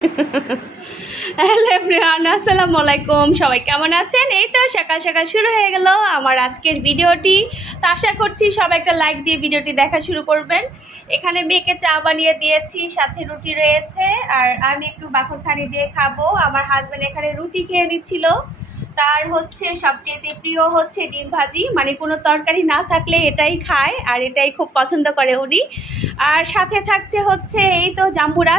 Hello everyone, আসসালামু আলাইকুম। সবাই কেমন আছেন? এই তো সকাল সকাল শুরু হয়ে গেল আমার আজকের ভিডিওটি। তো আশা করছি সবাই একটা লাইক দিয়ে ভিডিওটি দেখা শুরু করবেন। এখানে মেয়েকে চা বানিয়ে দিয়েছি, সাথে রুটি রয়েছে, আর আমি একটু বাকরখানি দিয়ে খাবো। আমার হাজব্যান্ড এখানে রুটি খেয়ে নিচ্ছিল। তার হচ্ছে সবচেয়ে প্রিয় হচ্ছে ডিম ভাজি, মানে কোনো তরকারি না থাকলে এটাই খায় আর এটাই খুব পছন্দ করে উনি। আর সাথে থাকছে হচ্ছে এই তো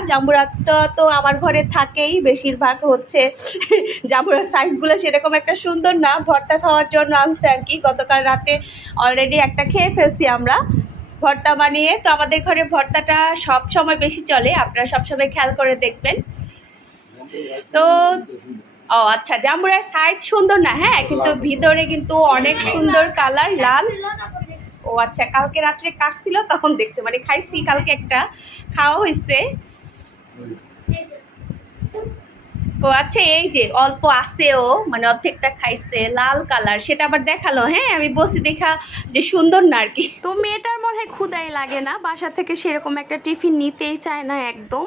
জাম্বুরাটা তো আমার ঘরে থাকেই বেশিরভাগ। হচ্ছে জাম্বুরার সাইজগুলো সেরকম একটা সুন্দর না, ভর্তা খাওয়ার জন্য আনছে আর কি। গতকাল রাতে অলরেডি একটা খেয়ে ফেলছি আমরা ভর্তা বানিয়ে। তো আমাদের ঘরে ভর্তাটা সব সময় বেশি চলে, আপনারা সবসময় খেয়াল করে দেখবেন। তো ও আচ্ছা, জাম্বুরার সাইজ সুন্দর না, হ্যাঁ, কিন্তু ভিতরে কিন্তু অনেক সুন্দর কালার, লাল। ও আচ্ছা, কালকে রাত্রে কাটছিল তখন দেখছে, মানে খাইছি কালকে, একটা খাওয়া হয়েছে। ও আচ্ছা, এই যে অল্প আছেও, মানে অর্ধেকটা খাইছে, লাল কালার, সেটা আবার দেখালো। হ্যাঁ, আমি বলছি দেখা যে সুন্দর না আর কি। তো মেয়েটার মনে হয় ক্ষুদাই লাগে না, বাসা থেকে সেরকম একটা টিফিন নিতেই চায় না একদম।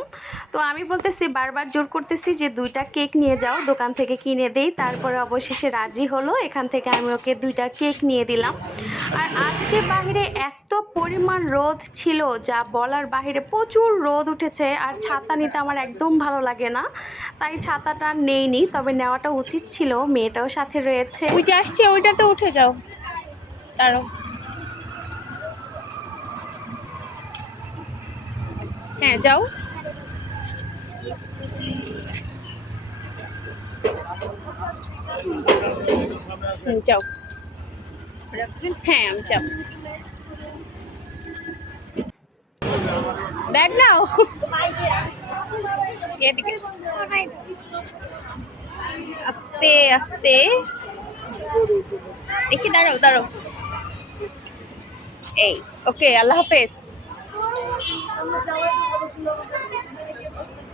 তো আমি বলতেছি, বারবার জোর করতেছি যে 2টা কেক নিয়ে যাও, দোকান থেকে কিনে দেই। তারপরে অবশেষে রাজি হলো, এখান থেকে আমি ওকে 2টা কেক নিয়ে দিলাম। আর আজকে বাহিরে এত পরিমাণ রোদ ছিল যা বলার বাহিরে, প্রচুর রোদ উঠেছে। আর ছাতা নিতে আমার একদম ভালো লাগে না, তাই ছাতাটা নেইনি, তবে নেওয়াটা উচিত ছিল, মেয়েটাও সাথে রয়েছে। ওই যে আসছে, ওইটাতে উঠে যাও, দাঁড়াও। হ্যাঁ যাও, যাও। হ্যাঁ আমি যাও, ব্যাগ নাও। এদিকে আস্তে আস্তে দেখি, দাঁড়াও দাঁড়াও। এই ওকে, আল্লাহ হাফেজ।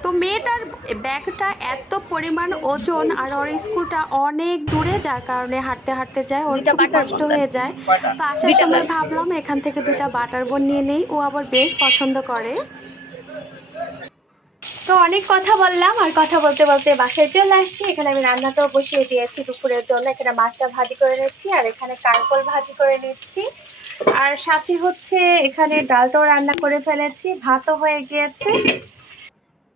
তো মেয়েটার ব্যাগটা এত পরিমাণ ওজন, আর ওর স্কুলটা অনেক দূরে, যার কারণে হাঁটতে হাঁটতে যায়, ওর খুব কষ্ট হয়ে যায়। তো আসার সময় ভাবলাম এখান থেকে 2টা বাটার বোন নিয়ে নেই, ও আবার বেশ পছন্দ করে। তো অনেক কথা বললাম, আর কথা বলতে বলতে বাসায় চলে আসছি। এখানে আমি রান্নাটাও বসিয়ে দিয়েছি দুপুরের জন্য। এখানে মাছটা ভাজি করে নিচ্ছি, আর এখানে কারকল ভাজি করে নিচ্ছি, আর সাথে হচ্ছে এখানে ডালটাও রান্না করে ফেলেছি, ভাতও হয়ে গিয়েছে।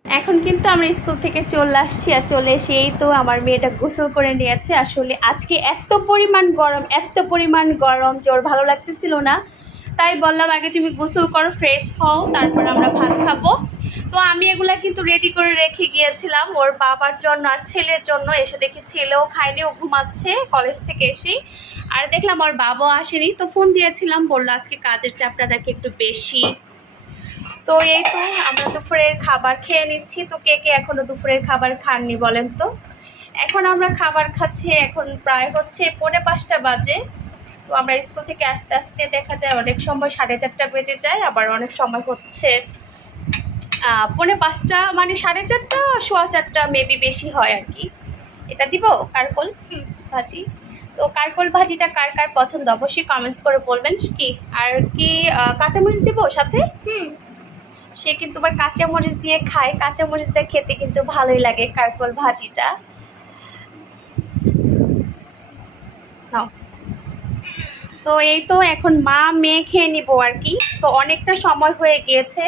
এখন কিন্তু আমরা স্কুল থেকে চলে আসছি, আর চলে এসে এই তো আমার মেয়েটা গোসল করে নিয়েছে। আসলে আজকে এত পরিমাণ গরম যে ওর ভালো লাগতেছিল না, তাই বললাম আগে তুমি গোসল করো, ফ্রেশ হও, তারপর আমরা ভাত খাবো। তো আমি এগুলা কিন্তু রেডি করে রেখে গিয়েছিলাম ওর বাবার জন্য আর ছেলের জন্য। এসে দেখি ছেলেও খায়নি, ও ঘুমাচ্ছে কলেজ থেকে এসেই। আর দেখলাম ওর বাবাও আসেনি, তো ফোন দিয়েছিলাম, বললো আজকে কাজের চাপটা দেখে একটু বেশি। তো এই তো আমরা দুপুরের খাবার খেয়ে নিচ্ছি। তো কে কে এখনো দুপুরের খাবার খাননি বলেন তো? এখন আমরা খাবার খাচ্ছি, এখন প্রায় হচ্ছে 4:45 বাজে। তো আমরা স্কুল থেকে আস্তে আস্তে দেখা যায় অনেক সময় 4:30 বেজে যায়, আবার অনেক সময় হচ্ছে 4:45, মানে 4:30, 4:15 মেবি বেশি হয় আর কি। এটা দিব কারকল ভাজি। তো কারকল ভাজিটা কার কার পছন্দ অবশ্যই কমেন্টস করে বলবেন। কি আর কি কাঁচামরিচ দিব সাথে? সে কিন্তু আবার কাঁচামরিচ দিয়ে খায়, কাঁচামরিচ দিয়ে খেতে কিন্তু ভালোই লাগে কারকল ভাজিটা। তো এই তো এখন মা মেয়ে খেয়ে নিবো আর কি। তো অনেকটা সময় হয়ে গিয়েছে,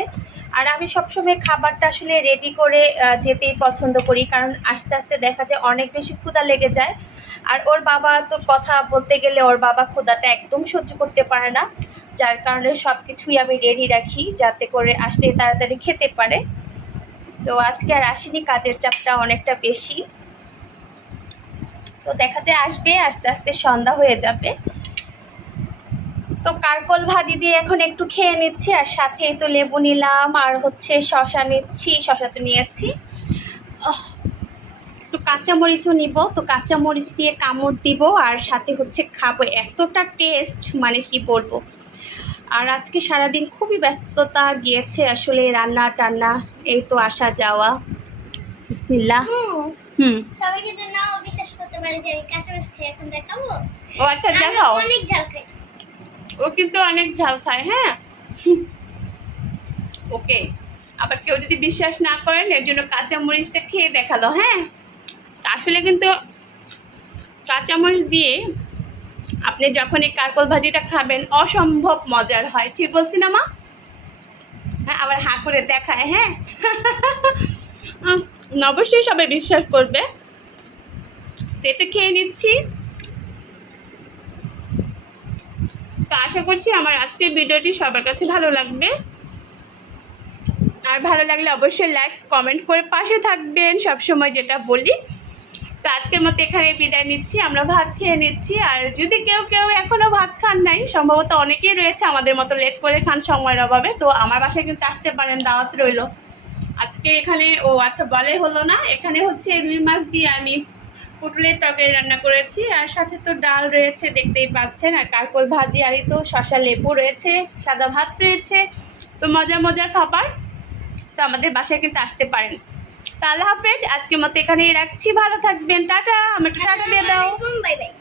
আর আমি সবসময় খাবারটা আসলে রেডি করে যেতেই পছন্দ করি, কারণ আস্তে আস্তে দেখা যায় অনেক বেশি ক্ষুধা লেগে যায়। আর ওর বাবা তো কথা বলতে গেলে, ওর বাবা ক্ষুধাটা একদম সহ্য করতে পারে না, যার কারণে সব কিছুই আমি রেডি রাখি যাতে করে আসলে তাড়াতাড়ি খেতে পারে। তো আজকে আর আসেনি, কাজের চাপটা অনেকটা বেশি। তো দেখা যায় আসবে, আস্তে আস্তে সন্ধ্যা হয়ে যাবে। তো কারকল ভাজি দিয়ে এখন একটু খেয়ে নিচ্ছি, আর সাথেই তো লেবু নিলাম, আর হচ্ছে শশা নিচ্ছি, শশা তো নিয়েছি, একটু কাঁচামরিচও নিব। তো কাঁচামরিচ দিয়ে কামড় দিব, আর সাথে হচ্ছে খাবো, এতটা টেস্ট মানে কি বলবো। আর আজকে সারাদিন খুবই ব্যস্ততা গিয়েছে আসলে, রান্না টান্না, এই তো আসা যাওয়া। বিসমিল্লাহ। সবাইকে তো নাও বিশ্বাস করতে পারে যে আমি কাঁচামরিচ খেয়ে এখন দেখাবো। ও আচ্ছা, দেখাও। অনেক ঝাল খাই, ও কিন্তু অনেক ঝাল খায়। হ্যাঁ ওকে, আবার কেউ যদি বিশ্বাস না করেন এর জন্য কাঁচামরিচটা খেয়ে দেখালো। হ্যাঁ, আসলে কিন্তু কাঁচামরিচ দিয়ে আপনি যখন এই কারকল ভাজিটা খাবেন অসম্ভব মজার হয়। ঠিক বলছি না মা? হ্যাঁ, আবার হাঁ করে দেখায়। হ্যাঁ অবশ্যই সবাই বিশ্বাস করবে। তো এতে খেয়ে নিচ্ছি। তো আশা করছি আমার আজকের ভিডিওটি সবার কাছে ভালো লাগবে। আর ভালো লাগলে অবশ্যই লাইক কমেন্ট করে পাশে থাকবেন, সবসময় যেটা বলি। তো আজকের মতো এখানে বিদায় নিচ্ছি, আমরা ভাত খেয়ে নিচ্ছি। আর যদি কেউ এখনও ভাত খান নাই, সম্ভবত অনেকেই রয়েছে আমাদের মতো লেট করে খান সময়ের অভাবে, তো আমার বাসায় কিন্তু আসতে পারেন, দাওয়াত রইল। আজকে এখানে আচ্ছা বলে হলো না, এখানে হচ্ছে রুই মাছ দিয়ে আমি পটলের তরকারি রান্না করেছি, আর সাথে তো ডাল রয়েছে দেখতেই পাচ্ছেন, আর কারকল ভাজি, আর এই তো শসা লেবু রয়েছে, সাদা ভাত রয়েছে। তো মজার খাবার। তো আমাদের বাসায় কিন্তু আসতে পারেন। তো আল্লাহ হাফেজ, আজকের মতো এখানেই রাখছি, ভালো থাকবেন, টাটা। আমি একটু টাটা দিয়ে দাও। Bye bye.